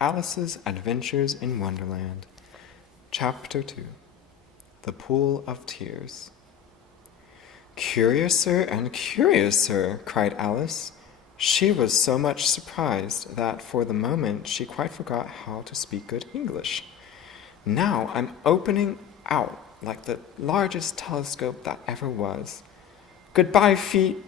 Alice's Adventures in Wonderland. Chapter 2. The Pool of Tears. "Curiouser and curiouser," cried Alice. She was so much surprised that for the moment she quite forgot how to speak good English. "Now I'm opening out like the largest telescope that ever was. Goodbye, feet!"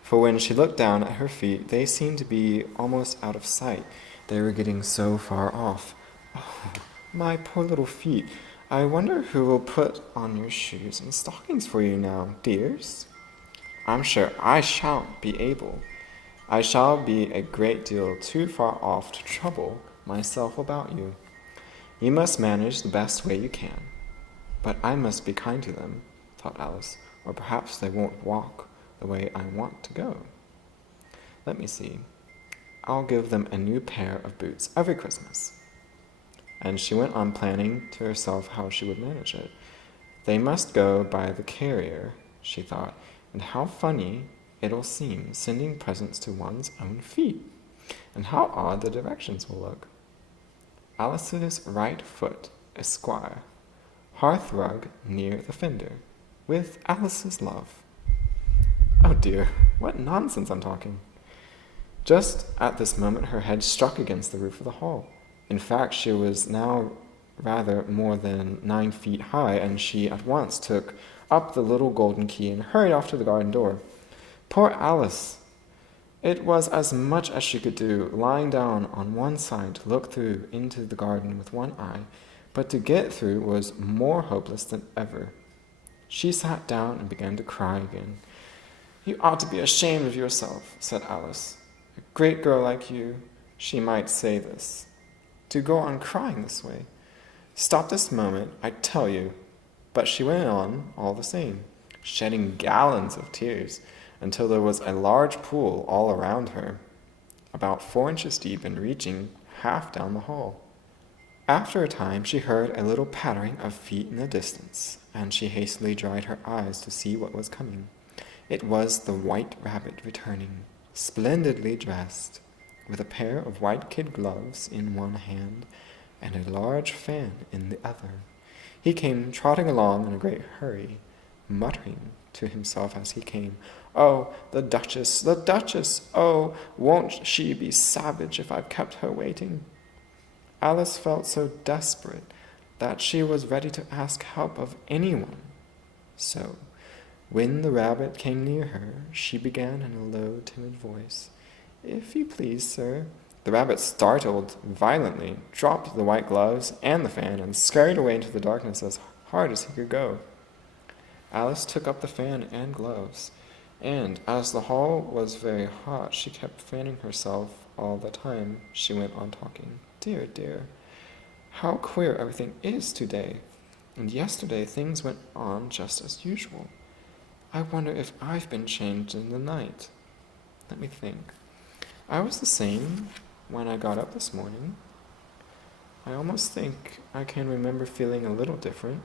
For when she looked down at her feet, they seemed to be almost out of sight. They were getting so far off. "Oh, my poor little feet. I wonder who will put on your shoes and stockings for you now, dears?" "I'm sure I shan't be able. I shall be a great deal too far off to trouble myself about you. You must manage the best way you can." "But I must be kind to them," thought Alice, "or perhaps they won't walk the way I want to go. Let me see. I'll give them a new pair of boots every Christmas." And she went on planning to herself how she would manage it. They must go by the carrier, she thought, and how funny it'll seem sending presents to one's own feet, and how odd the directions will look. Alice's right foot, Esquire, hearthrug near the fender, with Alice's love. Oh dear, what nonsense I'm talking. Just at this moment her head struck against the roof of the hall. In fact, she was now rather more than 9 feet high, and she at once took up the little golden key and hurried off to the garden door. Poor Alice! It was as much as she could do, lying down on one side to look through into the garden with one eye, but to get through was more hopeless than ever. She sat down and began to cry again. "You ought to be ashamed of yourself," said Alice. "A great girl like you," she might say this, "to go on crying this way. Stop this moment, I tell you." But she went on all the same, shedding gallons of tears, until there was a large pool all around her, about 4 inches deep and reaching half down the hall. After a time she heard a little pattering of feet in the distance, and she hastily dried her eyes to see what was coming. It was the White Rabbit returning, splendidly dressed, with a pair of white kid gloves in one hand and a large fan in the other. He came trotting along in a great hurry, muttering to himself as he came, "Oh, the Duchess, the Duchess! Oh, won't she be savage if I've kept her waiting?" Alice felt so desperate that she was ready to ask help of anyone. So, when the rabbit came near her, she began in a low, timid voice, "If you please, sir." The rabbit startled violently, dropped the white gloves and the fan, and scurried away into the darkness as hard as he could go. Alice took up the fan and gloves, and as the hall was very hot, she kept fanning herself all the time she went on talking. "Dear, dear, how queer everything is today, and yesterday things went on just as usual. I wonder if I've been changed in the night. Let me think. I was the same when I got up this morning. I almost think I can remember feeling a little different.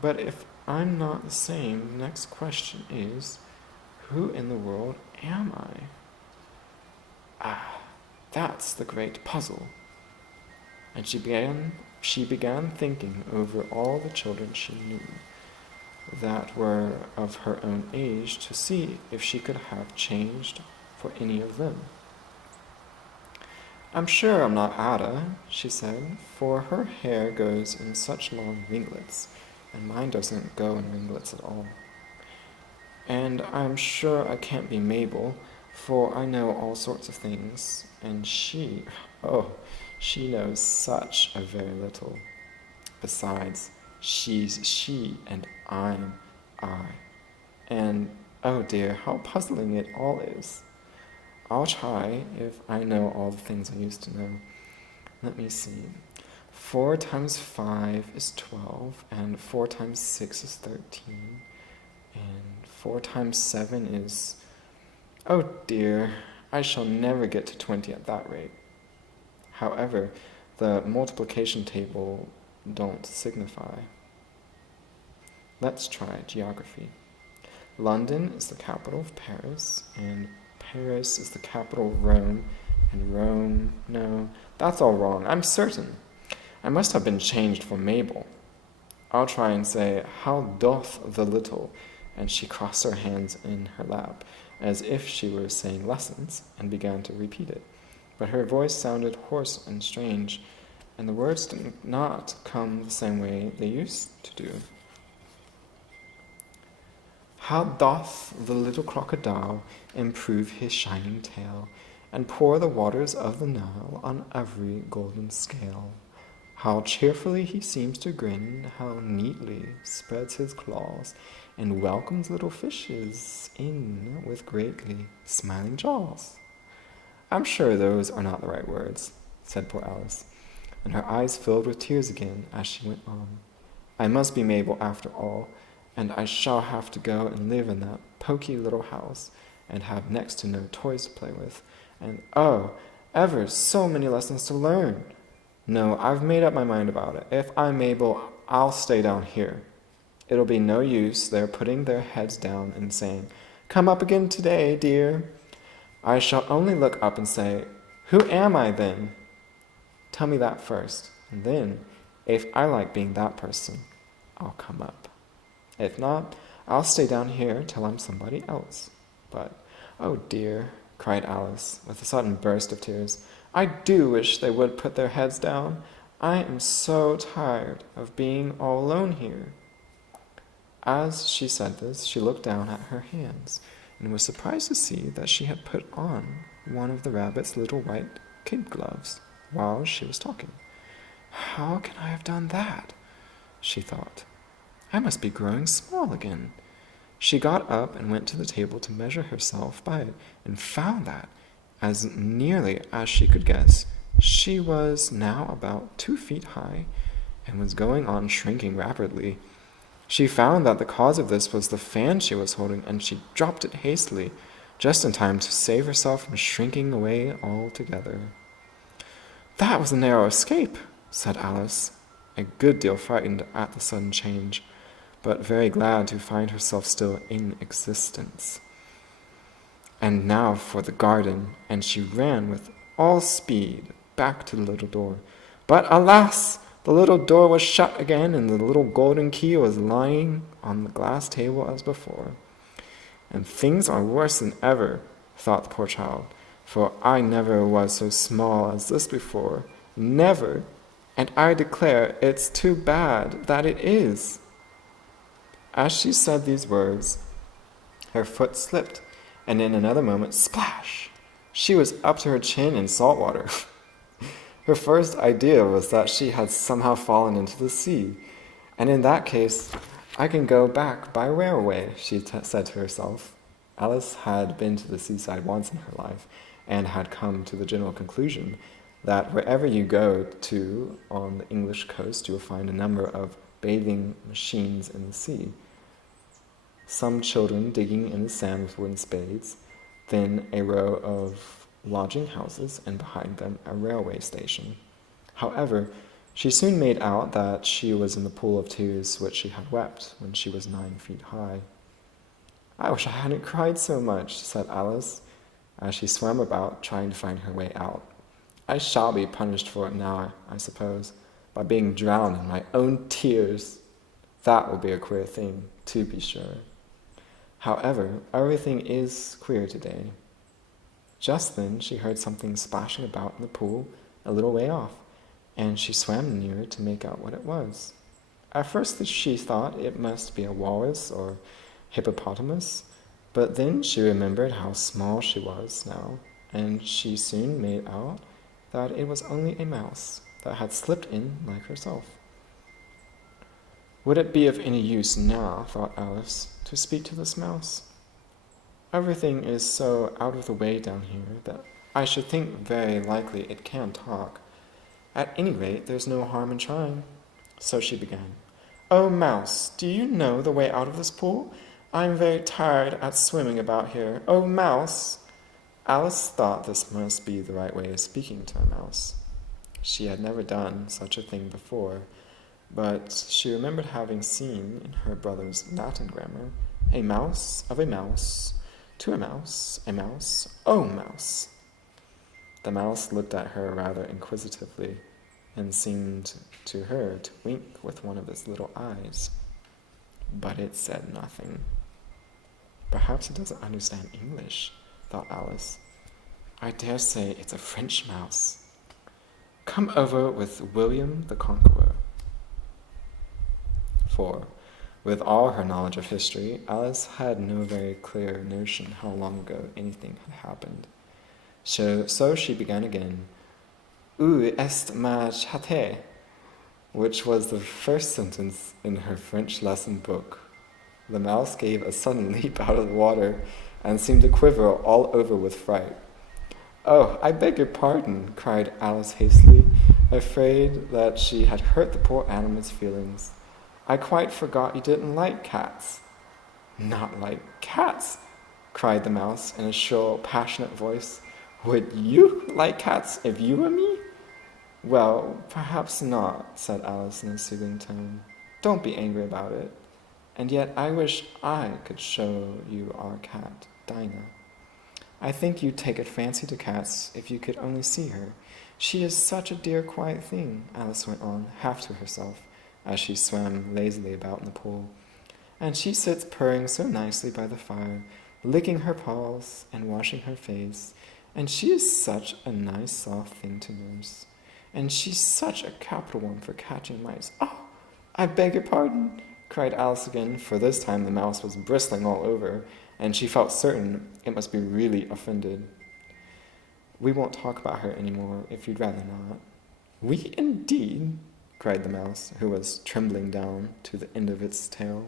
But if I'm not the same, the next question is, who in the world am I? Ah, that's the great puzzle." And she began thinking over all the children she knew that were of her own age to see if she could have changed for any of them. "I'm sure I'm not Ada," she said, "for her hair goes in such long ringlets, and mine doesn't go in ringlets at all. And I'm sure I can't be Mabel, for I know all sorts of things, and she knows such a very little. Besides, she's she and I'm I. And, oh dear, how puzzling it all is. I'll try if I know all the things I used to know. Let me see. 4 times 5 is 12, and 4 times 6 is 13, and 4 times 7 is... Oh dear, I shall never get to 20 at that rate. However, the multiplication table don't signify. Let's try geography. London is the capital of Paris, and Paris is the capital of Rome, And Rome, no, that's all wrong, I'm certain. I must have been changed for Mabel. I'll try and say, how doth the little, and she crossed her hands in her lap, as if she were saying lessons, and began to repeat it. But her voice sounded hoarse and strange, and the words did not come the same way they used to do. How doth the little crocodile improve his shining tail, and pour the waters of the Nile on every golden scale? How cheerfully he seems to grin, how neatly spreads his claws, and welcomes little fishes in with greatly smiling jaws. I'm sure those are not the right words, said poor Alice, and her eyes filled with tears again as she went on. I must be Mabel after all, and I shall have to go and live in that poky little house, and have next to no toys to play with, and oh, ever so many lessons to learn. No, I've made up my mind about it. If I'm Mabel, I'll stay down here. It'll be no use their putting their heads down and saying, come up again today, dear. I shall only look up and say, who am I then? Tell me that first, and then, if I like being that person, I'll come up. If not, I'll stay down here till I'm somebody else. But, oh dear, cried Alice, with a sudden burst of tears, I do wish they would put their heads down. I am so tired of being all alone here. As she said this, she looked down at her hands, and was surprised to see that she had put on one of the rabbit's little white kid gloves while she was talking. How can I have done that? She thought. I must be growing small again. She got up and went to the table to measure herself by it, and found that, as nearly as she could guess, she was now about 2 feet high, and was going on shrinking rapidly. She found that the cause of this was the fan she was holding, and she dropped it hastily, just in time to save herself from shrinking away altogether. That was a narrow escape, said Alice, a good deal frightened at the sudden change, but very glad to find herself still in existence. And now for the garden, and she ran with all speed back to the little door. But alas! The little door was shut again, and the little golden key was lying on the glass table as before. And things are worse than ever, thought the poor child, for I never was so small as this before, never, and I declare it's too bad that it is. As she said these words, her foot slipped, and in another moment, splash! She was up to her chin in salt water. Her first idea was that she had somehow fallen into the sea, and in that case, I can go back by railway, she said to herself. Alice had been to the seaside once in her life, and had come to the general conclusion that wherever you go to on the English coast, you will find a number of bathing machines in the sea. Some children digging in the sand with wooden spades, then a row of lodging houses, and behind them a railway station. However, she soon made out that she was in the pool of tears which she had wept when she was 9 feet high. I wish I hadn't cried so much, said Alice, as she swam about trying to find her way out. I shall be punished for it now, I suppose, by being drowned in my own tears. That will be a queer thing, to be sure. However, everything is queer today. Just then she heard something splashing about in the pool a little way off, and she swam nearer to make out what it was. At first she thought it must be a walrus or hippopotamus, but then she remembered how small she was now, and she soon made out that it was only a mouse that had slipped in like herself. Would it be of any use now, thought Alice, to speak to this mouse? Everything is so out of the way down here that I should think very likely it can talk. At any rate, there's no harm in trying. So she began. Oh, mouse, do you know the way out of this pool? I'm very tired at swimming about here. Oh, mouse! Alice thought this must be the right way of speaking to a mouse. She had never done such a thing before, but she remembered having seen in her brother's Latin grammar a mouse of a mouse, to a mouse, oh mouse. The mouse looked at her rather inquisitively and seemed to her to wink with one of its little eyes. But it said nothing. Perhaps it doesn't understand English, thought Alice. I dare say it's a French mouse. Come over with William the Conqueror. For, with all her knowledge of history, Alice had no very clear notion how long ago anything had happened. So she began again, Où est ma chatte? Which was the first sentence in her French lesson book. The mouse gave a sudden leap out of the water and seemed to quiver all over with fright. Oh, I beg your pardon, cried Alice hastily, afraid that she had hurt the poor animal's feelings. I quite forgot you didn't like cats. Not like cats, cried the mouse in a shrill, passionate voice. Would you like cats if you were me? Well, perhaps not, said Alice in a soothing tone. Don't be angry about it. And yet I wish I could show you our cat, Dinah. I think you'd take a fancy to cats if you could only see her. She is such a dear, quiet thing, Alice went on, half to herself, as she swam lazily about in the pool. And she sits purring so nicely by the fire, licking her paws and washing her face. And she is such a nice, soft thing to nurse. And she's such a capital one for catching mice. Oh, I beg your pardon, cried Alice again, for this time the mouse was bristling all over, and she felt certain it must be really offended. We won't talk about her any more, if you'd rather not. We indeed, cried the mouse, who was trembling down to the end of its tail.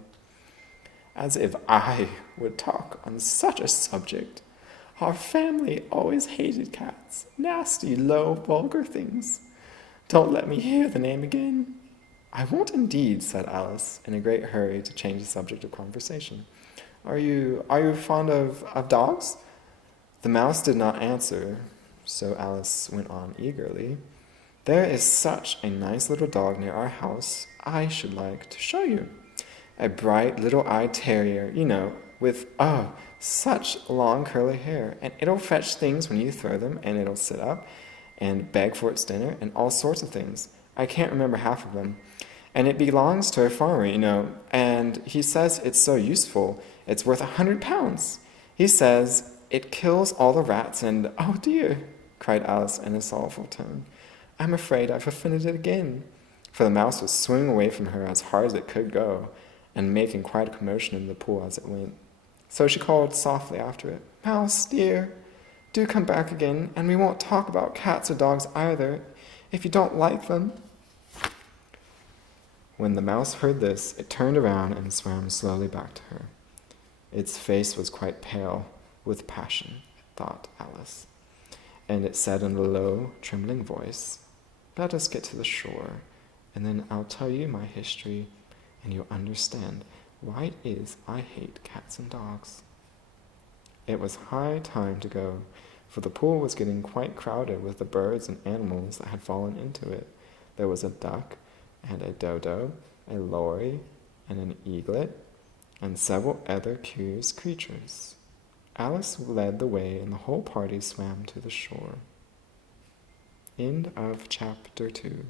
As if I would talk on such a subject. Our family always hated cats. Nasty, low, vulgar things. Don't let me hear the name again. I won't indeed, said Alice, in a great hurry to change the subject of conversation. Are you fond of dogs? The mouse did not answer, so Alice went on eagerly. There is such a nice little dog near our house, I should like to show you. A bright little-eyed terrier, you know, with, such long curly hair, and it'll fetch things when you throw them, and it'll sit up and beg for its dinner, and all sorts of things. I can't remember half of them. And it belongs to a farmer, you know, and he says it's so useful, it's worth £100. He says it kills all the rats, and, oh dear, cried Alice in a sorrowful tone, I'm afraid I've offended it again. For the mouse was swinging away from her as hard as it could go, and making quite a commotion in the pool as it went. So she called softly after it, Mouse, dear, do come back again, and we won't talk about cats or dogs either, if you don't like them. When the mouse heard this, it turned around and swam slowly back to her. Its face was quite pale with passion, thought Alice, and it said in a low, trembling voice, Let us get to the shore, and then I'll tell you my history, and you'll understand why it is I hate cats and dogs. It was high time to go, for the pool was getting quite crowded with the birds and animals that had fallen into it. There was a duck, and a dodo, a lory, and an eaglet, and several other curious creatures. Alice led the way, and the whole party swam to the shore. End of chapter 2.